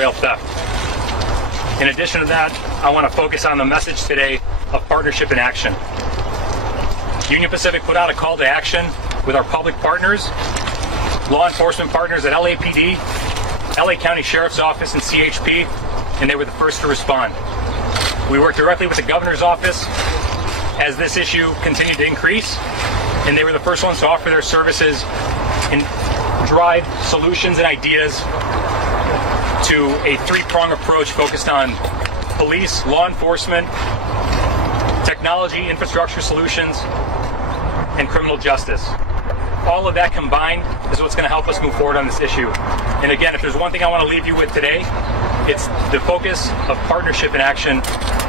rail theft. In addition to that, I want to focus on the message today of partnership in action. Union Pacific put out a call to action with our public partners, law enforcement partners at LAPD, LA County Sheriff's Office, and CHP, and they were the first to respond. We worked directly with the governor's office as this issue continued to increase, and they were the first ones to offer their services and drive solutions and ideas to a three-pronged approach focused on police, law enforcement, technology, infrastructure solutions, and criminal justice. All of that combined is what's going to help us move forward on this issue. And again, if there's one thing I want to leave you with today, it's the focus of partnership in action.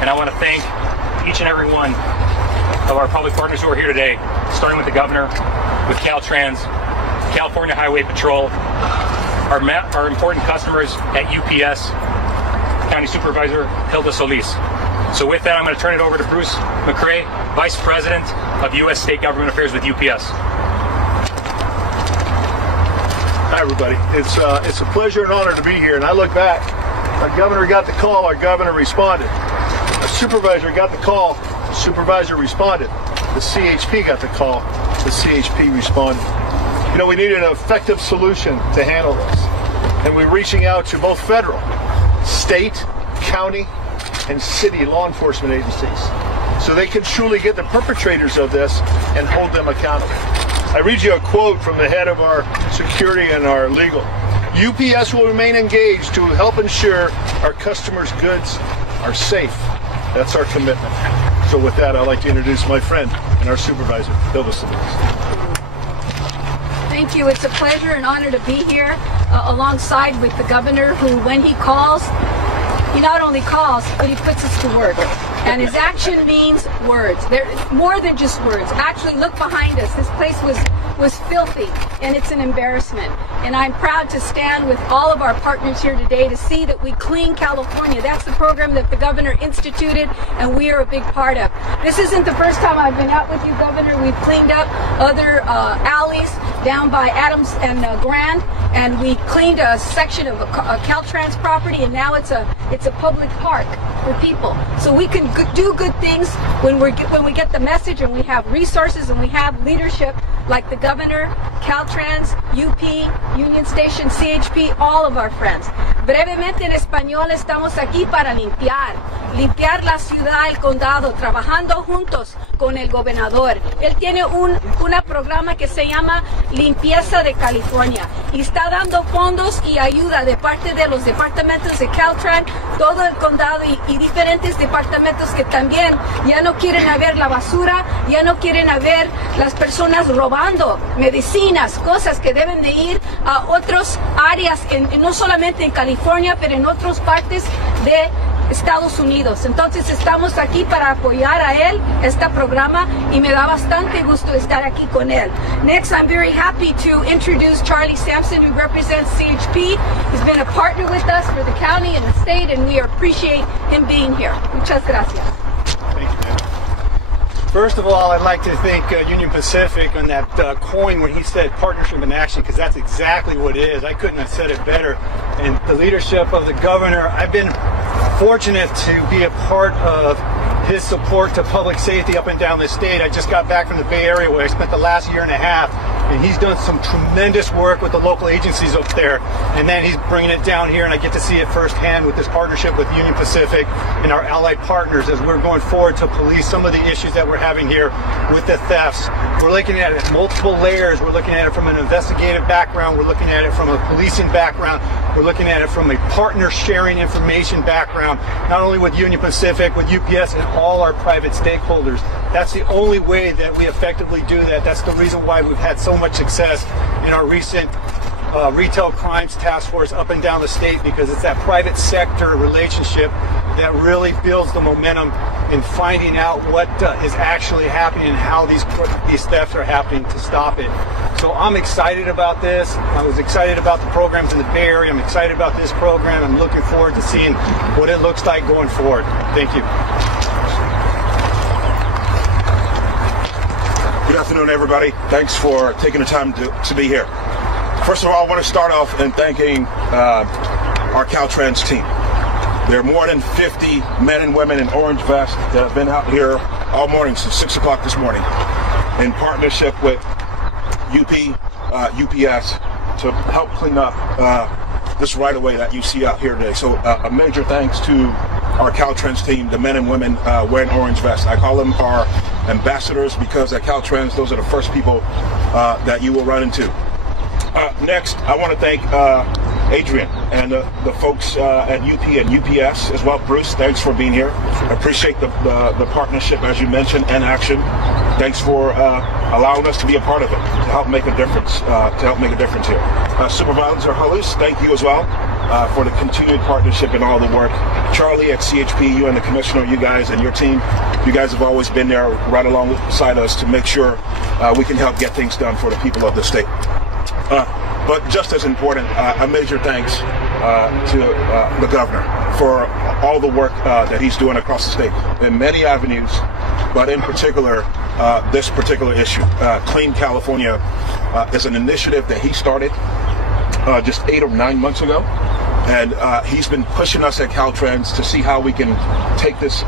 And I want to thank each and every one of our public partners who are here today, starting with the governor, with CalTrans, California Highway Patrol, our important customers at UPS, County Supervisor Hilda Solis. So with that, I'm going to turn it over to Bruce McCrae, Vice President of U.S. State Government Affairs with UPS. Hi, everybody. It's a pleasure and honor to be here. And I look back, our governor got the call, our governor responded. Our supervisor got the call, the supervisor responded. The CHP got the call, the CHP responded. You know, we need an effective solution to handle this. And we're reaching out to both federal, state, county, and city law enforcement agencies so they can truly get the perpetrators of this and hold them accountable. I read you a quote from the head of our security and our legal. UPS will remain engaged to help ensure our customers' goods are safe. That's our commitment. So with that, I'd like to introduce my friend and our supervisor, Hilda Solis. Thank you. It's a pleasure and honor to be here alongside with the governor who, when he calls, he not only calls, but he puts us to work. And his action means words. They're more than just words. Actually, look behind us. This place was filthy, and it's an embarrassment. And I'm proud to stand with all of our partners here today to see that we clean California. That's the program that the governor instituted, and we are a big part of. This isn't the first time I've been out with you, Governor. We've cleaned up other alleys down by Adams and Grand, and we cleaned a section of a CalTrans property, and now it's a public park for people. So we can do good things when we get the message, and we have resources, and we have leadership like the governor, CalTrans, UP, Union Station, CHP, all of our friends. Brevemente en español, estamos aquí para limpiar la ciudad, el condado, trabajando juntos con el gobernador. Él tiene un programa que se llama Limpieza de California y está dando fondos y ayuda de parte de los departamentos de CalTrans, todo el condado y diferentes departamentos que también ya no quieren haber la basura, ya no quieren haber las personas robando medicinas, cosas que deben de ir a otras áreas, no solamente en California, pero en otras partes de Estados Unidos. Entonces estamos aquí para apoyar a él, este programa, y me da bastante gusto estar aquí con él. Next, I'm very happy to introduce Charlie Sampson, who represents CHP. He's been a partner with us for the county and the state, and we appreciate him being here. Muchas gracias. Thank you, man. First of all, I'd like to thank Union Pacific on that coin when he said partnership in action, because that's exactly what it is. I couldn't have said it better. And the leadership of the governor, I've been fortunate to be a part of his support to public safety up and down the state. I just got back from the Bay Area where I spent the last year and a half, and he's done some tremendous work with the local agencies up there, and then he's bringing it down here, and I get to see it firsthand with this partnership with Union Pacific and our allied partners as we're going forward to police some of the issues that we're having here with the thefts. We're looking at it multiple layers. We're looking at it from an investigative background. We're looking at it from a policing background. We're looking at it from a partner sharing information background, not only with Union Pacific, with UPS, and all our private stakeholders. That's the only way that we effectively do that. That's the reason why we've had so much success in our recent retail crimes task force up and down the state, because it's that private sector relationship that really builds the momentum in finding out what is actually happening and how these thefts are happening to stop it. So I'm excited about this. I was excited about the programs in the Bay Area. I'm excited about this program. I'm looking forward to seeing what it looks like going forward. Thank you. Good afternoon, everybody. Thanks for taking the time to be here. First of all, I want to start off in thanking our CalTrans team. There are more than 50 men and women in orange vests that have been out here all morning since 6 o'clock this morning in partnership with UPS to help clean up this right-of-way that you see out here today. So a major thanks to our CalTrans team, the men and women wearing orange vests. I call them our ambassadors because at CalTrans, those are the first people that you will run into. Next, I want to thank Adrian and the folks at UP and UPS as well. Bruce, thanks for being here. I appreciate the partnership, as you mentioned, and action. Thanks for allowing us to be a part of it, to help make a difference, here. Supervisor Halus, thank you as well for the continued partnership and all the work. Charlie at CHP, you and the commissioner, you guys and your team, you guys have always been there right alongside us to make sure we can help get things done for the people of the state. But just as important, a major thanks to the governor for all the work that he's doing across the state in many avenues, but in particular, this particular issue. Clean California is an initiative that he started just 8 or 9 months ago. And he's been pushing us at CalTrans to see how we can take this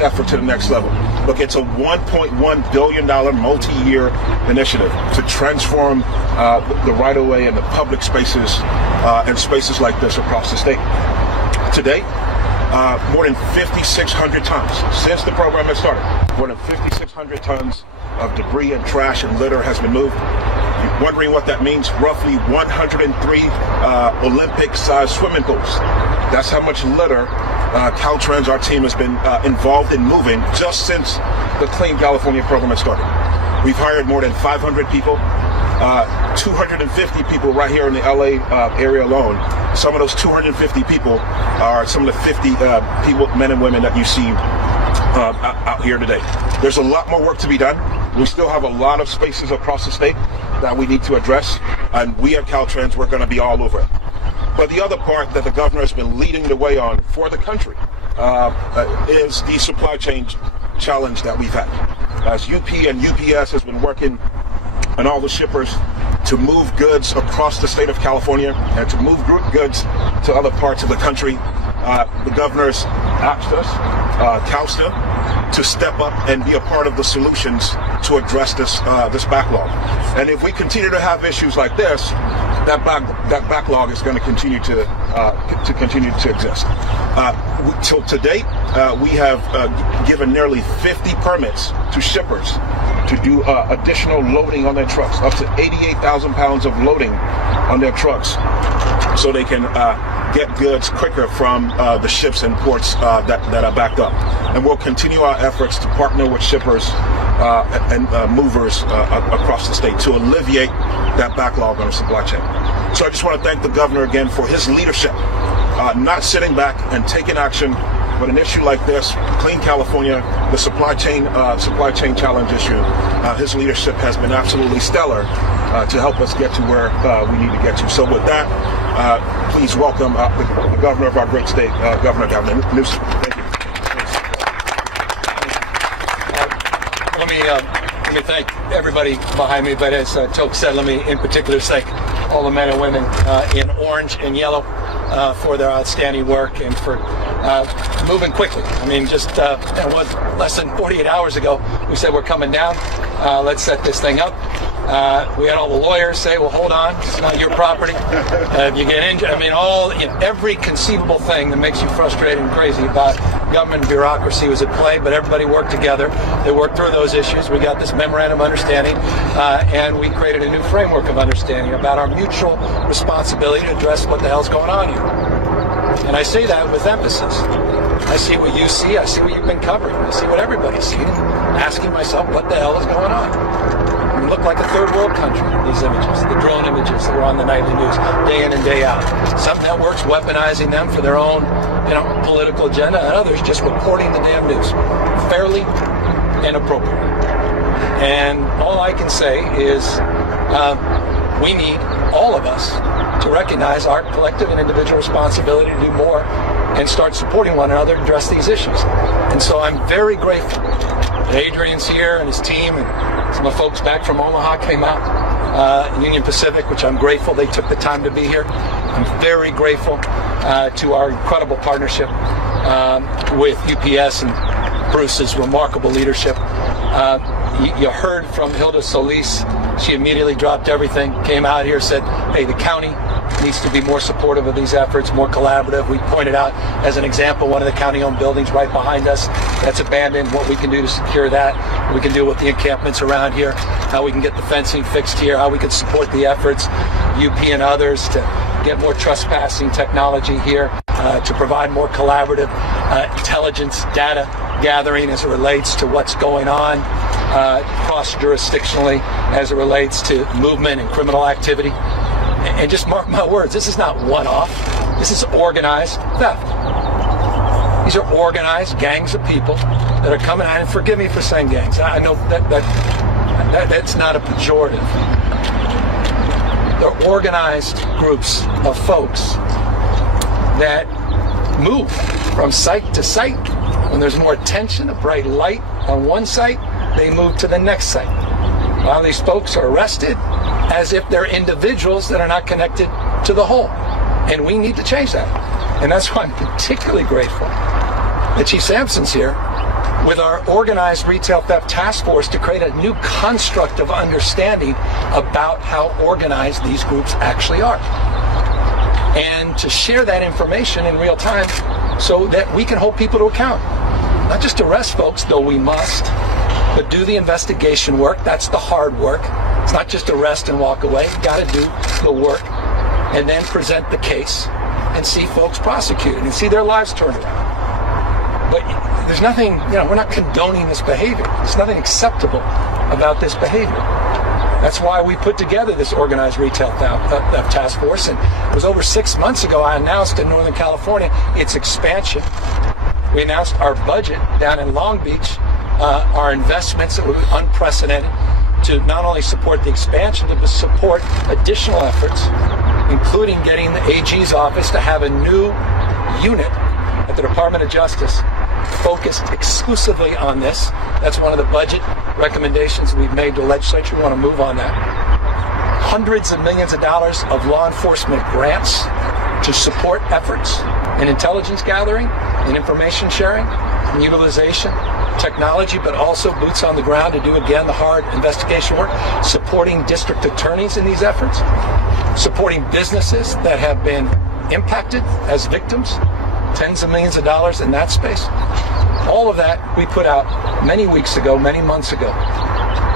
effort to the next level. Look, it's a $1.1 billion multi-year initiative to transform the right-of-way and the public spaces and spaces like this across the state. To date, more than 5,600 tons since the program has started. More than 5,600 tons of debris and trash and litter has been moved. You're wondering what that means? Roughly 103 Olympic-sized swimming pools. That's how much litter CalTrans, our team, has been involved in moving just since the Clean California program has started. We've hired more than 500 people, 250 people right here in the LA area alone. Some of those 250 people are some of the 50 people, men and women that you see out here today. There's a lot more work to be done. We still have a lot of spaces across the state that we need to address, and we at CalTrans, we're going to be all over it. But the other part that the governor has been leading the way on for the country is the supply chain challenge that we've had. As UP and UPS has been working on all the shippers to move goods across the state of California and to move goods to other parts of the country, the governor's asked us, CalSTA, to step up and be a part of the solutions to address this backlog. And if we continue to have issues like this, that backlog is going to continue to exist. Till to date, we have given nearly 50 permits to shippers to do additional loading on their trucks, up to 88,000 pounds of loading on their trucks, so they can get goods quicker from the ships and ports that are backed up. And we'll continue our efforts to partner with shippers and movers across the state to alleviate that backlog on the supply chain. So I just want to thank the governor again for his leadership, not sitting back and taking action with an issue like this, Clean California, the supply chain challenge issue. His leadership has been absolutely stellar to help us get to where we need to get to. So with that, please welcome the governor of our great state, Governor Gavin Newsom. Thank you. Let me thank everybody behind me, but as Toke said, let me in particular thank all the men and women in orange and yellow for their outstanding work and for moving quickly. I mean, just it was less than 48 hours ago, we said we're coming down, let's set this thing up. We had all the lawyers say, well, hold on, it's not your property. If you get injured, I mean, every conceivable thing that makes you frustrated and crazy about government bureaucracy was at play, but everybody worked together. They worked through those issues. We got this memorandum of understanding, and we created a new framework of understanding about our mutual responsibility to address what the hell's going on here. And I say that with emphasis. I see what you see, I see what you've been covering, I see what everybody's seen, asking myself what the hell is going on. We look like a third world country, these images, the drone images that were on the nightly news, day in and day out. Some networks weaponizing them for their own, political agenda, and others just reporting the damn news fairly and appropriately. And all I can say is we need, all of us, to recognize our collective and individual responsibility to do more and start supporting one another and address these issues. And so I'm very grateful that Adrian's here and his team and some of the folks back from Omaha came out, Union Pacific, which I'm grateful they took the time to be here. I'm very grateful to our incredible partnership with UPS and Bruce's remarkable leadership. You heard from Hilda Solis. She immediately dropped everything, came out here, said, hey, the county needs to be more supportive of these efforts, more collaborative. We pointed out, as an example, one of the county-owned buildings right behind us that's abandoned, what we can do to secure that, what we can do with the encampments around here, how we can get the fencing fixed here, how we can support the efforts, UP and others, to get more trespassing technology here, to provide more collaborative intelligence data gathering as it relates to what's going on cross-jurisdictionally as it relates to movement and criminal activity. And just mark my words, this is not one-off. This is organized theft. These are organized gangs of people that are coming out, and forgive me for saying gangs. I know that's not a pejorative. They're organized groups of folks that move from site to site. When there's more attention, a bright light on one site, they move to the next site. A lot of these folks are arrested as if they're individuals that are not connected to the whole. And we need to change that. And that's why I'm particularly grateful that Chief Sampson's here with our organized retail theft task force to create a new construct of understanding about how organized these groups actually are. And to share that information in real time so that we can hold people to account. Not just arrest folks, though we must, but do the investigation work. That's the hard work. It's not just arrest and walk away. You've got to do the work and then present the case and see folks prosecuted and see their lives turned around. But there's nothing, we're not condoning this behavior. There's nothing acceptable about this behavior. That's why we put together this organized retail theft task force. And it was over 6 months ago I announced in Northern California its expansion. We announced our budget down in Long Beach, our investments that were unprecedented to not only support the expansion, but to support additional efforts, including getting the AG's office to have a new unit at the Department of Justice focused exclusively on this. That's one of the budget recommendations we've made to the legislature. We want to move on that. Hundreds of millions of dollars of law enforcement grants to support efforts in intelligence gathering and information sharing and utilization, technology, but also boots on the ground to do, again, the hard investigation work, supporting district attorneys in these efforts, supporting businesses that have been impacted as victims, tens of millions of dollars in that space. All of that we put out many weeks ago, many months ago.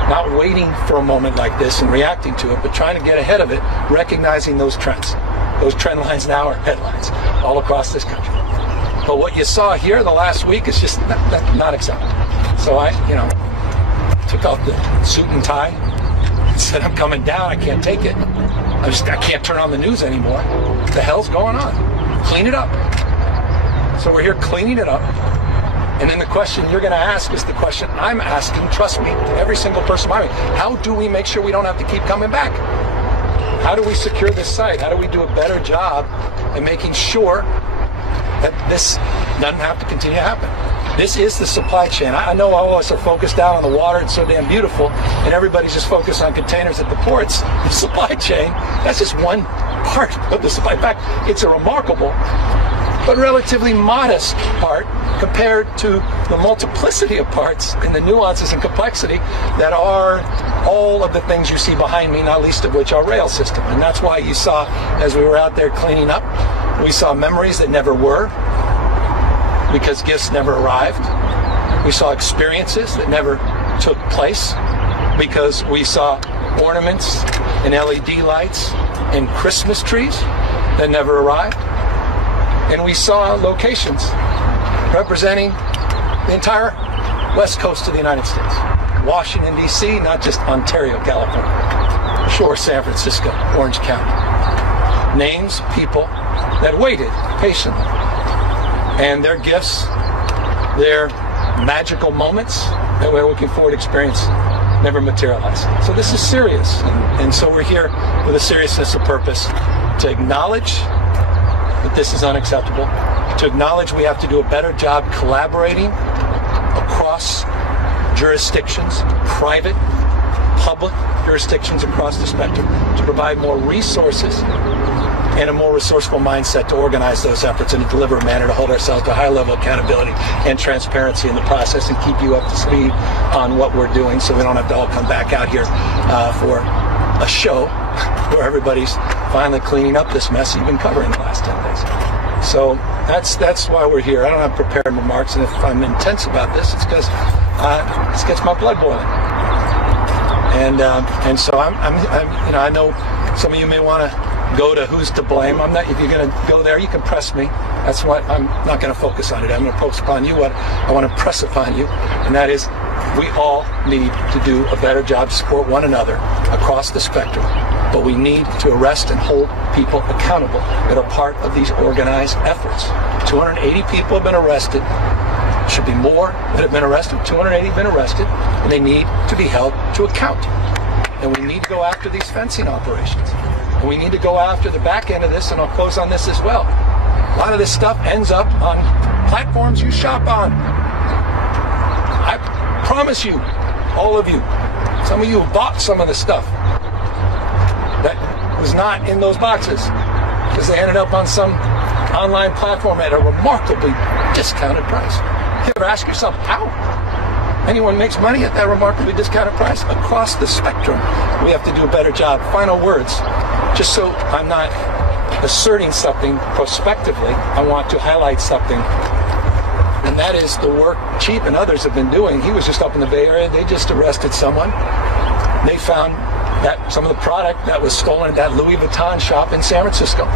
Not waiting for a moment like this and reacting to it, but trying to get ahead of it, recognizing those trends. Those trend lines now are headlines all across this country. But what you saw here the last week is just not acceptable. So I took off the suit and tie and said, I'm coming down, I can't take it. I can't turn on the news anymore. What the hell's going on? Clean it up. So we're here cleaning it up. And then the question you're going to ask is the question I'm asking, trust me, to every single person behind me. How do we make sure we don't have to keep coming back? How do we secure this site? How do we do a better job in making sure that this doesn't have to continue to happen? This is the supply chain. I know all of us are focused down on the water, it's so damn beautiful, and everybody's just focused on containers at the ports. The supply chain, that's just one part of the supply. In fact, it's a remarkable but relatively modest part compared to the multiplicity of parts and the nuances and complexity that are all of the things you see behind me, not least of which our rail system. And that's why you saw, as we were out there cleaning up, we saw memories that never were, because gifts never arrived. We saw experiences that never took place, because we saw ornaments and LED lights and Christmas trees that never arrived. And we saw locations representing the entire west coast of the United States. Washington, D.C., not just Ontario, California. Sure, San Francisco, Orange County. Names, people that waited patiently. And their gifts, their magical moments that we're looking forward to experience never materialized. So this is serious. And so we're here with a seriousness of purpose to acknowledge that this is unacceptable, to acknowledge we have to do a better job collaborating across jurisdictions, private, public jurisdictions across the spectrum, to provide more resources and a more resourceful mindset to organize those efforts in a deliberate manner to hold ourselves to a high level of accountability and transparency in the process and keep you up to speed on what we're doing so we don't have to all come back out here for a show where everybody's finally cleaning up this mess you've been covering the last 10 days. So that's why we're here. I don't have prepared remarks, and if I'm intense about this, it's because this gets my blood boiling. And so I'm I know some of you may want to go to who's to blame. I'm not. If you're going to go there, you can press me. That's what I'm not going to focus on it. I'm going to focus upon you. What I want to press upon you, and that is, we all need to do a better job to support one another across the spectrum. But we need to arrest and hold people accountable that are part of these organized efforts. 280 people have been arrested. Should be more that have been arrested. 280 have been arrested, and they need to be held to account. And we need to go after these fencing operations. And we need to go after the back end of this, and I'll close on this as well. A lot of this stuff ends up on platforms you shop on. I promise you, all of you, some of you have bought some of the stuff that was not in those boxes because they ended up on some online platform at a remarkably discounted price. You ever ask yourself how anyone makes money at that remarkably discounted price? Across the spectrum, we have to do a better job. Final words, just so I'm not asserting something prospectively, I want to highlight something, and that is the work Chief and others have been doing. He was just up in the Bay Area. They just arrested someone. They found that some of the product that was stolen at that Louis Vuitton shop in San Francisco,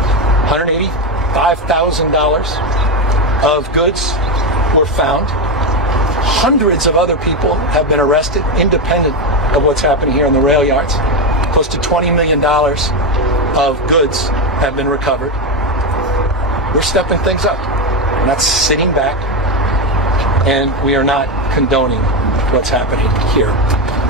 $185,000 of goods were found. Hundreds of other people have been arrested, independent of what's happening here in the rail yards. Close to $20 million of goods have been recovered. We're stepping things up. We're not sitting back, and we are not condoning what's happening here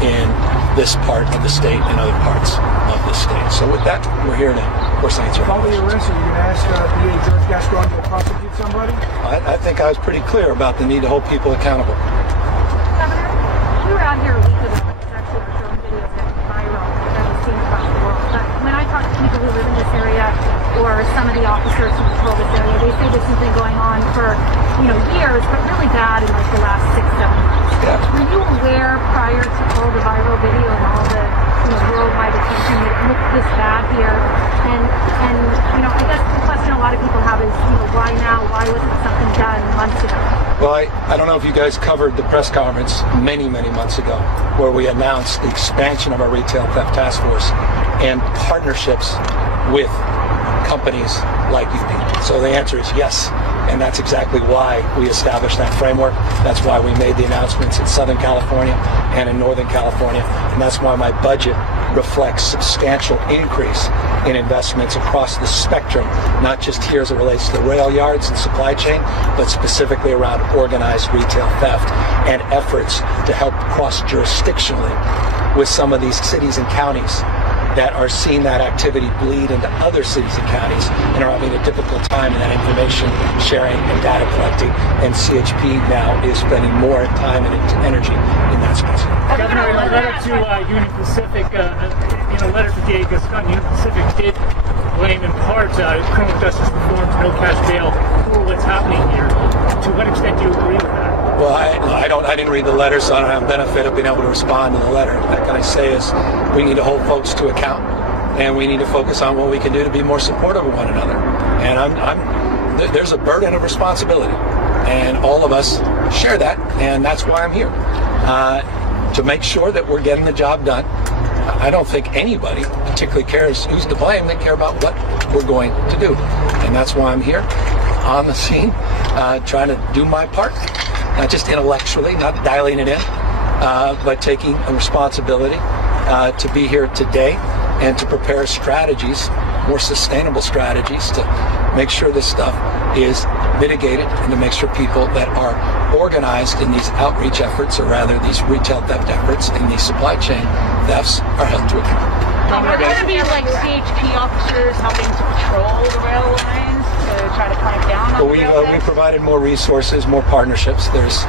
in this part of the state and other parts of the state. So with that, we're here to, of course, answer. Following the arrest, are you going to ask DA George Gascon to prosecute somebody? I think I was pretty clear about the need to hold people accountable. Governor, we were out here a week ago. Actually, we're showing videos that are viral that we've seen across the world. But when I talk to people who live in this area or some of the officers who patrol this area, they say this has been going on for, years, but really bad in like the last 6-7 months. Yeah. Were you aware prior to all the viral video and all the worldwide attention that it looked this bad here? And I guess the question a lot of people have is, why now? Why wasn't something done months ago? Well, I don't know if you guys covered the press conference many, many months ago where we announced the expansion of our retail theft task force and partnerships with companies like UP. So the answer is yes. And that's exactly why we established that framework. That's why we made the announcements in Southern California and in Northern California. And that's why my budget reflects substantial increase in investments across the spectrum, not just here as it relates to the rail yards and supply chain, but specifically around organized retail theft and efforts to help cross-jurisdictionally with some of these cities and counties that are seeing that activity bleed into other cities and counties and are having a difficult time in that information sharing and data collecting. And CHP now is spending more time and energy in that space. Governor, in a letter to Union Pacific, in a letter to DA Gascon, Union Pacific did blame in part criminal justice reforms, no cash bail for what's happening here. To what extent do you agree with that? Well, I didn't read the letter, so I don't have the benefit of being able to respond to the letter. What can I say is we need to hold folks to account, and we need to focus on what we can do to be more supportive of one another. And there's a burden of responsibility, and all of us share that, and that's why I'm here, to make sure that we're getting the job done. I don't think anybody particularly cares who's to blame. They care about what we're going to do, and that's why I'm here on the scene, trying to do my part. Not just intellectually, not dialing it in, but taking a responsibility to be here today and to prepare strategies, more sustainable strategies to make sure this stuff is mitigated and to make sure people that are organized in these outreach efforts, or rather these retail theft efforts and these supply chain thefts, are held to account. Are there going to be like CHP officers helping to patrol the rail lines to try to clamp down on we provided more resources, more partnerships. There's,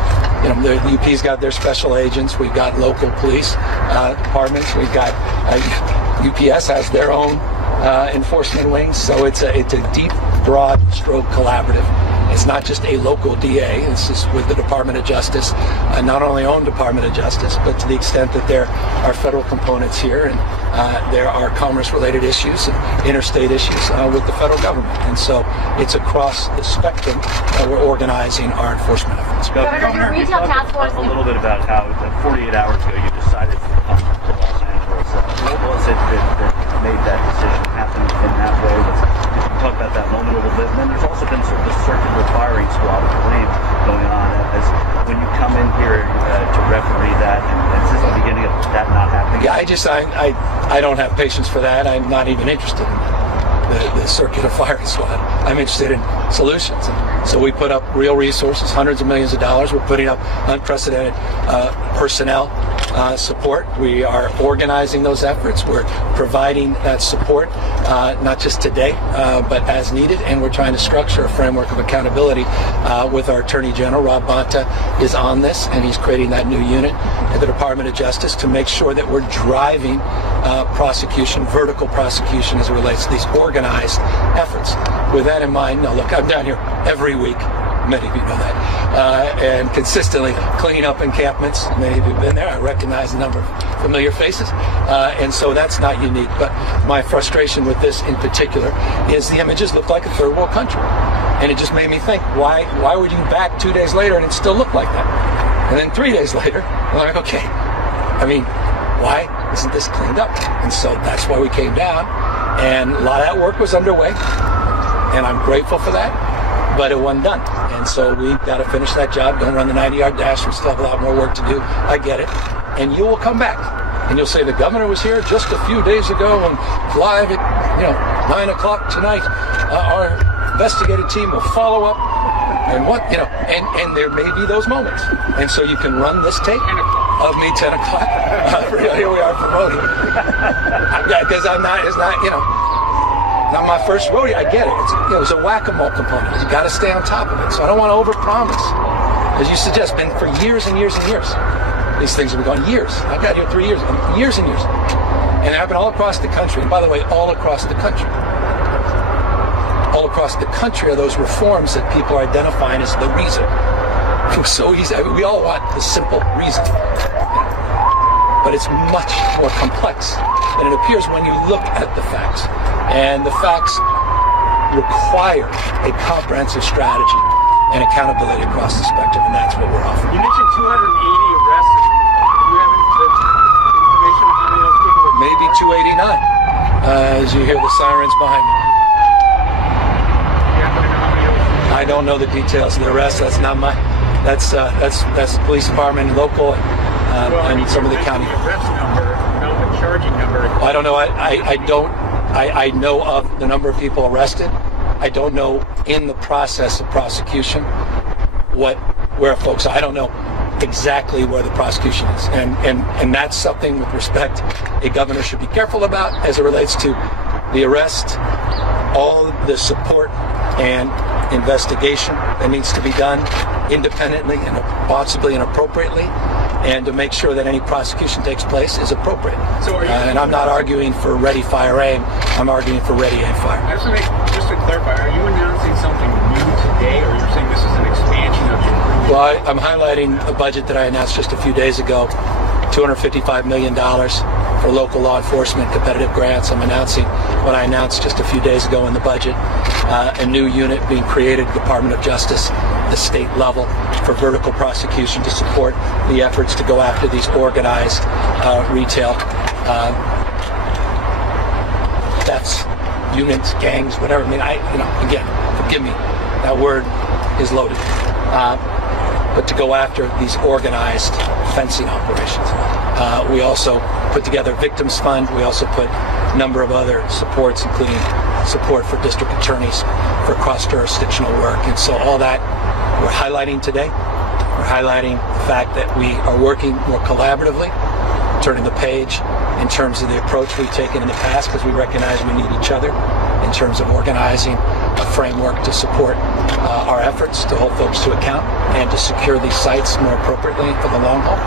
the UP's got their special agents. We've got local police departments. We've got UPS has their own enforcement wings. So it's a deep, broad stroke collaborative. It's not just a local DA. This is with the Department of Justice, not only own Department of Justice, but to the extent that there are federal components here, and there are commerce-related issues and interstate issues with the federal government. And so it's across the spectrum that we're organizing our enforcement efforts. Governor, retail task force. A little bit about how 48 hours ago you decided to come to Los Angeles. What was it that made that decision happen in that way? If you talk about that moment a little bit, and then there's also been sort of the circular firing squad of blame going on as when you come in here to referee that, and since the beginning of that not happening. Yeah, I don't have patience for that. I'm not even interested in the circular firing squad. I'm interested in solutions. And so we put up real resources, hundreds of millions of dollars. We're putting up unprecedented personnel support. We are organizing those efforts. We're providing that support, not just today, but as needed. And we're trying to structure a framework of accountability with our Attorney General. Rob Bonta is on this, and he's creating that new unit at the Department of Justice to make sure that we're driving prosecution, vertical prosecution as it relates to these organized efforts. With that in mind, no, look, I'm down here every week. Many of you know that. And consistently cleaning up encampments. Many of you have been there. I recognize a number of familiar faces. And so that's not unique. But my frustration with this in particular is the images look like a third world country. And it just made me think, why were you back 2 days later and it still looked like that? And then 3 days later, I'm like, okay, I mean, why isn't this cleaned up? And so that's why we came down. And a lot of that work was underway. And I'm grateful for that. But it wasn't done. And so we got to finish that job. Don't run the 90-yard dash. We still have a lot more work to do. I get it. And you will come back. And you'll say, the governor was here just a few days ago and live at 9 o'clock tonight. Our investigative team will follow up. And and there may be those moments. And so you can run this tape of me 10 o'clock. Here we are promoting. Because not my first rodeo. I get it. It's a whack-a-mole component. You got to stay on top of it. So I don't want to overpromise, as you suggest. Been for years and years and years. These things have been going years. I got here 3 years, years and years, and they happen all across the country. And by the way, all across the country, all across the country are those reforms that people are identifying as the reason. It was so easy. I mean, we all want the simple reason, but it's much more complex than it appears when you look at the facts. And the facts require a comprehensive strategy and accountability across the spectrum, and that's what we're offering. You mentioned 280 arrests. Do you have information on how many of those people were? Maybe 289, as you hear the sirens behind me. I don't know the details of the arrest. That's not my. That's the police department, local, and some of the county. The arrest number, not the charging number. I don't know. I know of the number of people arrested. I don't know in the process of prosecution where folks are. I don't know exactly where the prosecution is. And that's something with respect a governor should be careful about as it relates to the arrest, all the support and investigation that needs to be done independently and possibly and appropriately, and to make sure that any prosecution takes place is appropriate. So and I'm not arguing for ready, fire, aim. I'm arguing for ready, aim, fire. Just to clarify, are you announcing something new today, or you're saying this is an expansion of your group? Well, I'm highlighting a budget that I announced just a few days ago, $255 million for local law enforcement competitive grants. I'm announcing what I announced just a few days ago in the budget, a new unit being created, Department of Justice, the state level, for vertical prosecution to support the efforts to go after these organized retail thefts, units, gangs, whatever. I mean, again, forgive me, that word is loaded. But to go after these organized fencing operations. We also put together a victims fund. We also put a number of other supports, including support for district attorneys for cross-jurisdictional work. And so all that we're highlighting today. We're highlighting the fact that we are working more collaboratively, turning the page in terms of the approach we've taken in the past, because we recognize we need each other in terms of organizing a framework to support our efforts to hold folks to account and to secure these sites more appropriately for the long haul.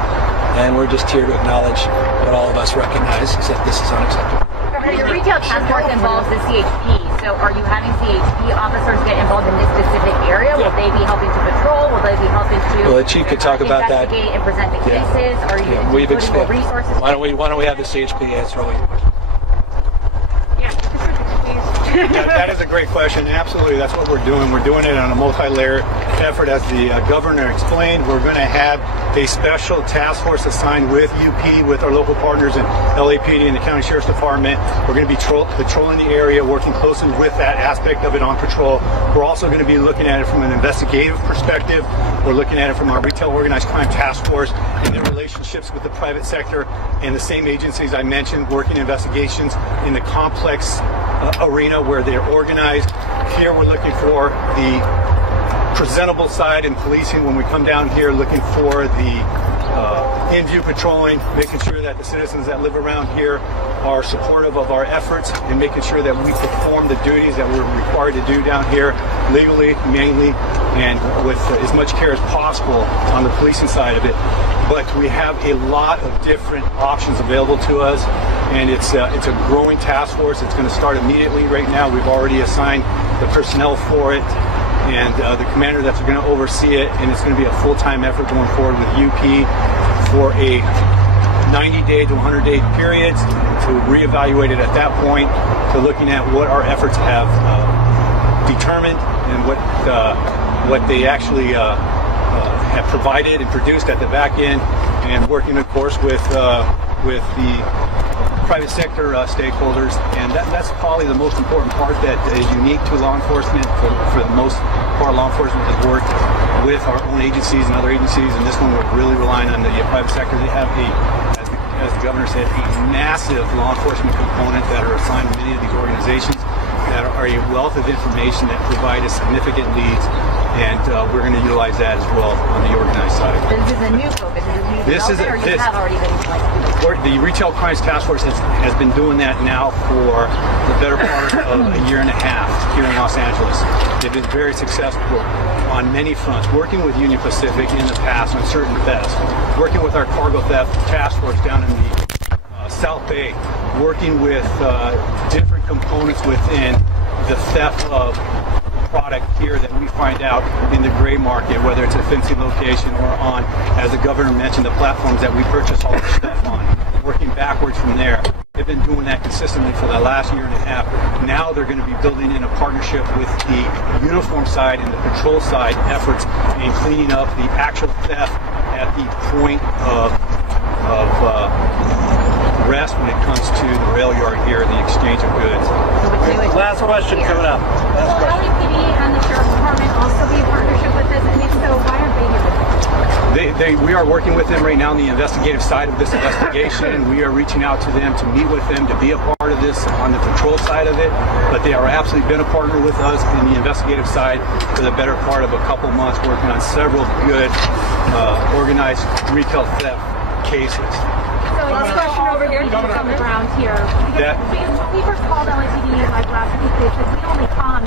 And we're just here to acknowledge what all of us recognize is that this is unacceptable. Governor, your retail task force involves the CHP. So are you having CHP officers get involved in this specific area? Will they be helping to patrol? Will they be helping to Well, the chief could talk about that. Investigate and present the cases? Are you We've putting more expanded. resources? Why don't we have the CHP answer all your questions? Yeah, that is a great question. Absolutely, that's what we're doing. We're doing it on a multi-layer effort. As the governor explained, we're going to have a special task force assigned with UP, with our local partners in LAPD and the County Sheriff's Department. We're going to be patrolling the area, working closely with that aspect of it on patrol. We're also going to be looking at it from an investigative perspective. We're looking at it from our retail organized crime task force and their relationships with the private sector and the same agencies I mentioned, working investigations in the complex arena where they're organized. Here we're looking for the presentable side in policing. When we come down here, looking for the in-view patrolling, making sure that the citizens that live around here are supportive of our efforts and making sure that we perform the duties that we're required to do down here legally, humanely, and with as much care as possible on the policing side of it. But we have a lot of different options available to us, and it's a growing task force. It's going to start immediately right now. We've already assigned the personnel for it and the commander that's going to oversee it, and it's going to be a full-time effort going forward with UP for a 90-day to 100-day periods to reevaluate it at that point, to looking at what our efforts have determined and what they actually have provided and produced at the back end, and working, of course, with the private sector stakeholders. And that's probably the most important part that is unique to law enforcement. For the most part, law enforcement has worked with our own agencies and other agencies, and this one we're really relying on the private sector. They have as the governor said, a massive law enforcement component that are assigned to many of these organizations that are a wealth of information that provide us significant leads. And we're going to utilize that as well on the organized side. This is a new focus. This is a new development, or you have already been the Retail Crimes Task Force has been doing that now for the better part of a year and a half here in Los Angeles. They've been very successful on many fronts, working with Union Pacific in the past on certain thefts, working with our cargo theft task force down in the South Bay, working with different components within the theft of product here that we find out in the gray market, whether it's a fencing location or on, as the governor mentioned, the platforms that we purchase all the stuff on, working backwards from there. They've been doing that consistently for the last year and a half. Now they're going to be building in a partnership with the uniform side and the patrol side efforts in cleaning up the actual theft at the point of rest when it comes to the rail yard here, the exchange of goods. Last question coming up. Will LAPD and the Sheriff's Department also be in partnership with this? And if so, why aren't they here with us? We are working with them right now on the investigative side of this investigation. We are reaching out to them to meet with them, to be a part of this on the patrol side of it. But they are absolutely been a partner with us in the investigative side for the better part of a couple months, working on several good organized retail theft cases. So last question over here, on the ground here. Because when we first called LAPD like last week, they said we only caught